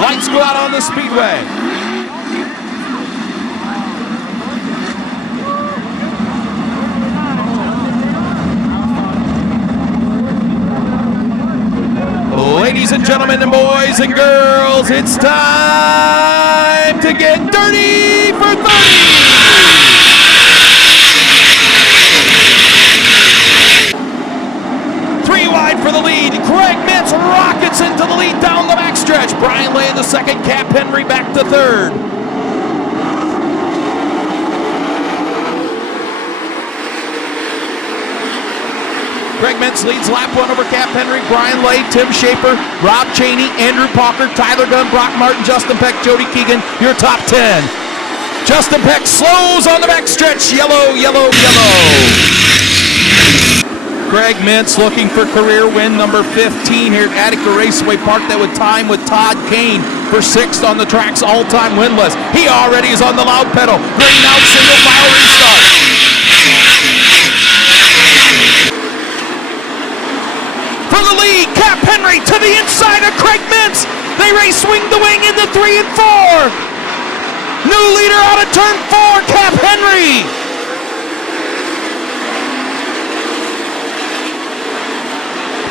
Lights go out on the speedway. Ladies and gentlemen and boys and girls, it's time to get dirty for 30! 3 wide for the lead. Craig Mintz rockets into the lead down the backstretch. Brian Lay in the second, Cap Henry back to third. Craig Mintz leads lap 1 over Cap Henry, Brian Lay, Tim Schaefer, Rob Chaney, Andrew Parker, Tyler Gunn, Brock Martin, Justin Peck, Jody Keegan, your top 10. Justin Peck slows on the backstretch. Yellow, yellow, yellow. Craig Mintz looking for career win number 15 here at Attica Raceway Park. That would time with Todd Kane for 6th on the track's all-time win list. He already is on the loud pedal. Green out, single file restart. For the lead, Cap Henry to the inside of Craig Mintz. They race swing the wing into 3 and 4. New leader out of turn 4, Cap Henry.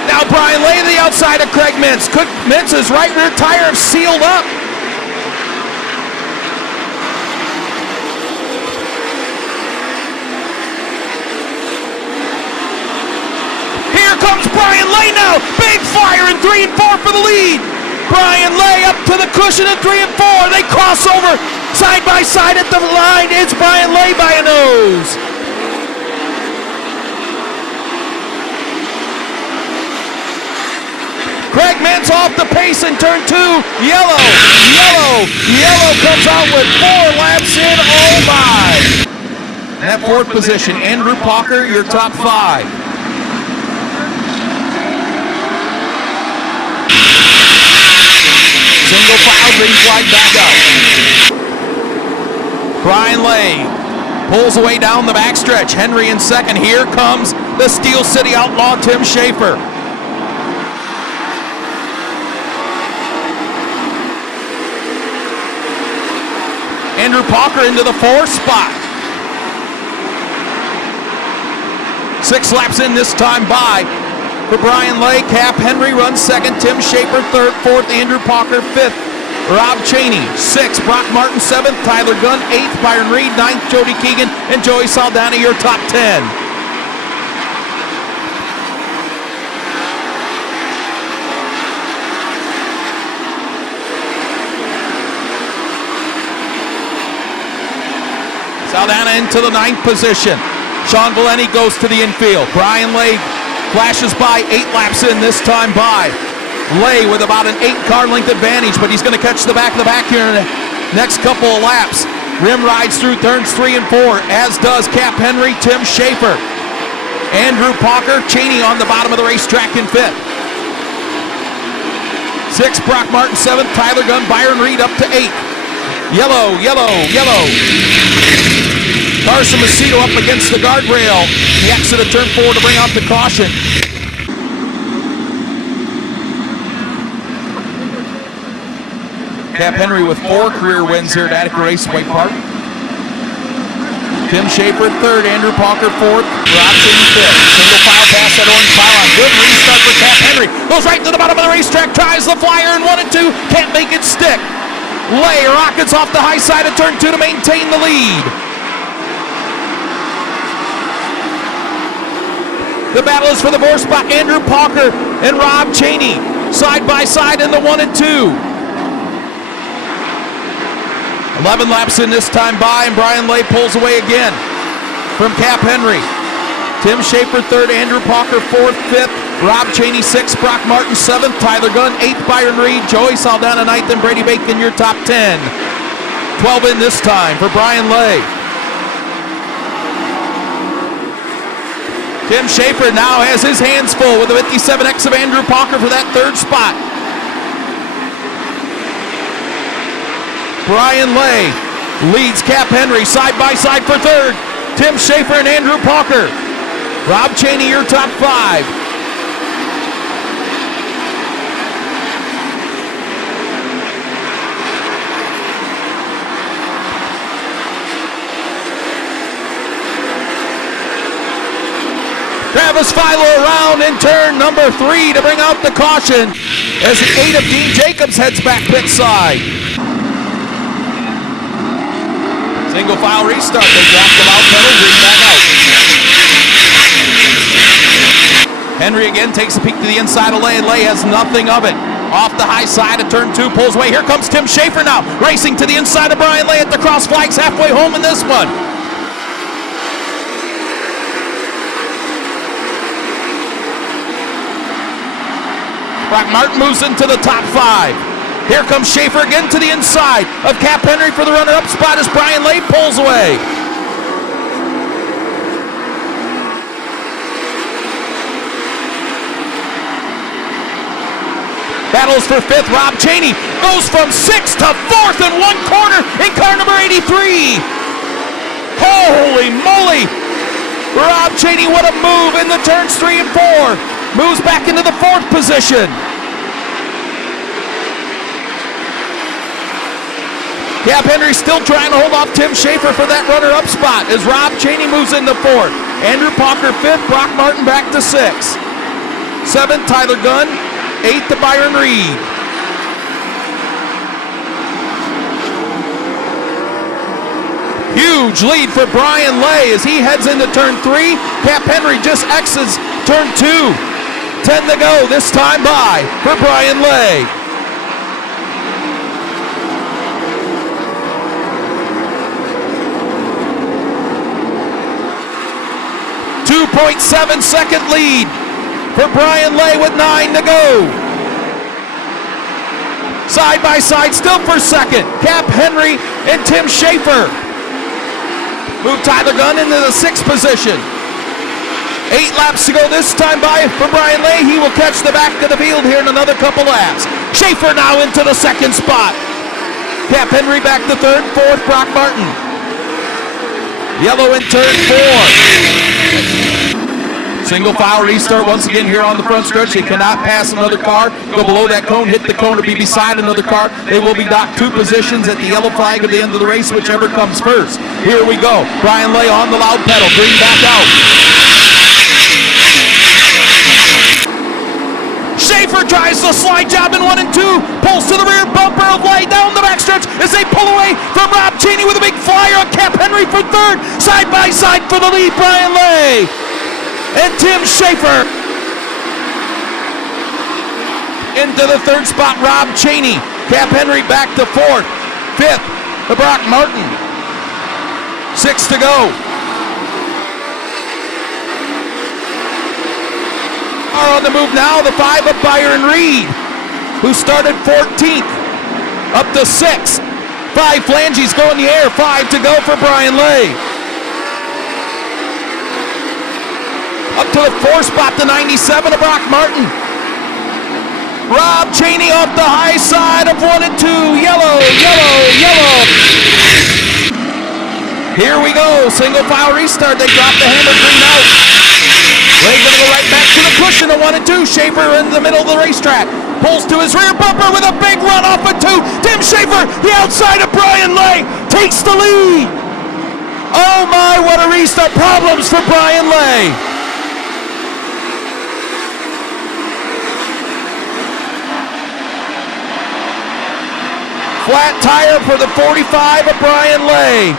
Now Brian Lay to the outside of Craig Mintz. Mintz's right rear tire sealed up. Here comes Brian Lay now. Big fire in 3 and 4 for the lead. Brian Lay up to the cushion in 3 and 4. They cross over side by side at the line. It's Brian Lay by a nose. Craig Mintz off the pace in turn 2. Yellow, yellow, yellow comes out with 4 laps in. Oh my. That 4th position, Andrew Parker, your top 5. Single file, green flag back up. Brian Lay pulls away down the backstretch. Henry in second. Here comes the Steel City outlaw, Tim Schaefer. Andrew Parker into the 4th spot. 6 laps in this time by for Brian Lay. Cap Henry runs 2nd, Tim Schaefer 3rd, 4th, Andrew Parker 5th, Rob Chaney 6th, Brock Martin 7th, Tyler Gunn 8th, Byron Reed 9th, Jody Keegan, and Joey Saldana, your top 10. Saldana into the 9th position. Sean Valenti goes to the infield. Brian Lay flashes by 8 laps in this time by. Lay with about an 8-car length advantage, but he's going to catch the back of the back here in the next couple of laps. Rim rides through turns 3 and 4, as does Cap Henry, Tim Schaefer. Andrew Parker, Chaney on the bottom of the racetrack in 5th. 6th, Brock Martin 7th, Tyler Gunn, Byron Reed up to 8th. Yellow, yellow, yellow. Carson Macedo up against the guardrail. The exit of turn 4 to bring out the caution. Cap Henry with 4 career wins here at Attica Raceway Park. Tim Schaefer 3rd, Andrew Parker 4th, Rob Chaney 5th. Single file past that orange pylon. Good restart for Cap Henry. Goes right to the bottom of the racetrack, tries the flyer in 1 and 2, can't make it stick. Lay rockets off the high side of turn 2 to maintain the lead. The battle is for the 4th spot. Andrew Parker and Rob Chaney side by side in the 1 and 2. 11 laps in this time by, and Brian Lay pulls away again from Cap Henry. Tim Schaefer 3rd, Andrew Parker 4th, 5th, Rob Chaney 6th, Brock Martin 7th, Tyler Gunn 8th, Byron Reed, Joey Saldana 9th, and Brady Bacon your top 10. 12 in this time for Brian Lay. Tim Schaefer now has his hands full with the 57X of Andrew Parker for that 3rd spot. Brian Lay leads Cap Henry side by side for 3rd. Tim Schaefer and Andrew Parker. Rob Chaney, your top 5. Thomas Philo around in turn number 3 to bring out the caution as the 8 of Dean Jacobs heads back pit side. Single file restart. They drop the loud pedal, bring back out. Henry again takes a peek to the inside of Lay, and Lay has nothing of it. Off the high side of turn 2, pulls away. Here comes Tim Schaefer now, racing to the inside of Brian Lay at the cross flags, halfway home in this one. Brock Martin moves into the top 5. Here comes Schaefer again to the inside of Cap Henry for the runner-up spot as Brian Lay pulls away. Battles for 5th. Rob Chaney goes from 6th to 4th in 1 corner in car number 83. Holy moly! Rob Chaney, what a move in the turns 3 and 4. Moves back into the 4th position. Cap Henry still trying to hold off Tim Schaefer for that runner-up spot as Rob Chaney moves into 4th. Andrew Palker 5th, Brock Martin back to 6th. 7th, Tyler Gunn. 8th to Byron Reed. Huge lead for Brian Lay as he heads into turn 3. Cap Henry just exits turn 2. 10 to go, this time by for Brian Lay. .7-second lead for Brian Lay with 9 to go. Side by side, still for 2nd, Cap Henry and Tim Schaefer. Move Tyler Gunn into the 6th position. 8 laps to go this time by for Brian Lay. He will catch the back of the field here in another couple laps. Schaefer now into the 2nd spot. Cap Henry back to 3rd, 4th, Brock Martin. Yellow in turn 4. Single file restart once again here on the front stretch. They cannot pass another car, go below that cone, hit the cone, or be beside another car. They will be docked 2 positions at the yellow flag at the end of the race, whichever comes first. Here we go. Brian Lay on the loud pedal, green back out. Schaefer tries the slide job in 1 and 2, pulls to the rear bumper of Lay down the backstretch as they pull away from Rob Cheney with a big flyer on Cap Henry for 3rd. Side by side for the lead, Brian Lay and Tim Schaefer. Into the 3rd spot, Rob Cheney. Cap Henry back to 4th. 5th, the Brock Martin. 6 to go. On the move now, the 5 of Byron Reed, who started 14th, up to 6th. 5 flanges go in the air, 5 to go for Brian Lay. Up to the 4th spot, the 97 of Brock Martin. Rob Cheney off the high side of 1 and 2. Yellow, yellow, yellow. Here we go. Single file restart. They drop the hammer, green out. Lay gonna go right back to the cushion of 1 and 2. Schaefer in the middle of the racetrack. Pulls to his rear bumper with a big run off of 2. Tim Schaefer, the outside of Brian Lay, takes the lead. Oh my, what a restart. Problems for Brian Lay. Flat tire for the 45 of Brian Lay.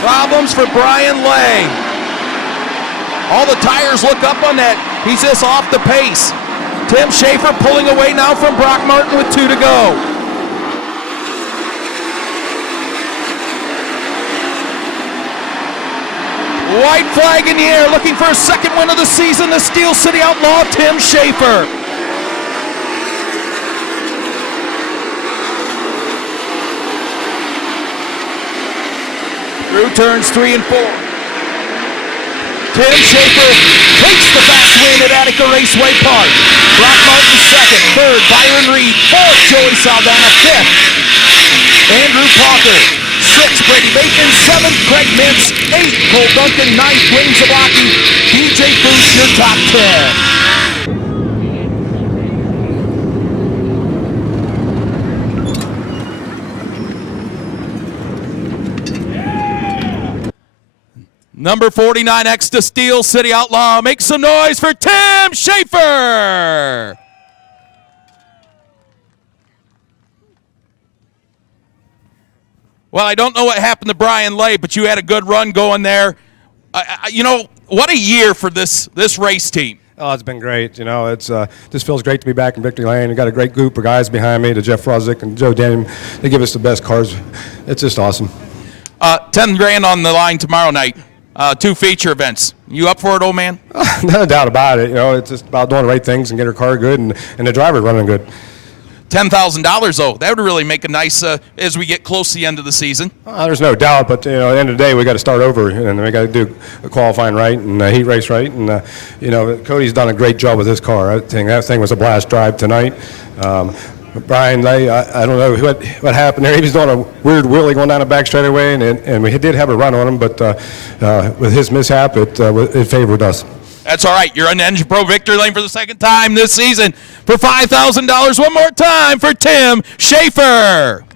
Problems for Brian Lay. All the tires look up on that. He's just off the pace. Tim Schaefer pulling away now from Brock Martin with 2 to go. White flag in the air, looking for a 2nd win of the season, the Steel City Outlaw, Tim Schaefer. Through turns 3 and 4. Tim Schaefer takes the fast win at Attica Raceway Park. Brock Martin 2nd, 3rd, Byron Reed, 4th, Joey Saldana, 5th, Andrew Palker, 6th, Brady Bacon, 7th, Craig Mintz, 8th, Cole Duncan, 9th, Wayne Zawacki, DJ Booth, your top 10. Number 49, X to Steel City Outlaw. Make some noise for Tim Schaefer. Well, I don't know what happened to Brian Lay, but you had a good run going there. You know, what a year for this race team. Oh, it's been great. You know, it's just feels great to be back in victory lane. We got a great group of guys behind me, to Jeff Rozick and Joe Daniel. They give us the best cars. It's just awesome. 10 grand on the line tomorrow night. 2 feature events. You up for it, old man? No doubt about it. You know, it's just about doing the right things and get our car good and the driver running good. $10,000 though. That would really make a nice as we get close to the end of the season. There's no doubt, but you know, at the end of the day, we got to start over and we got to do a qualifying right and a heat race right. And you know, Cody's done a great job with his car. I think that thing was a blast drive tonight. Brian Lay, I don't know what happened there. He was doing a weird wheelie going down the back straightaway, and we did have a run on him, but with his mishap, it favored us. That's all right. You're in the Engine Pro victory lane for the second time this season for $5,000. One more time for Tim Schaefer.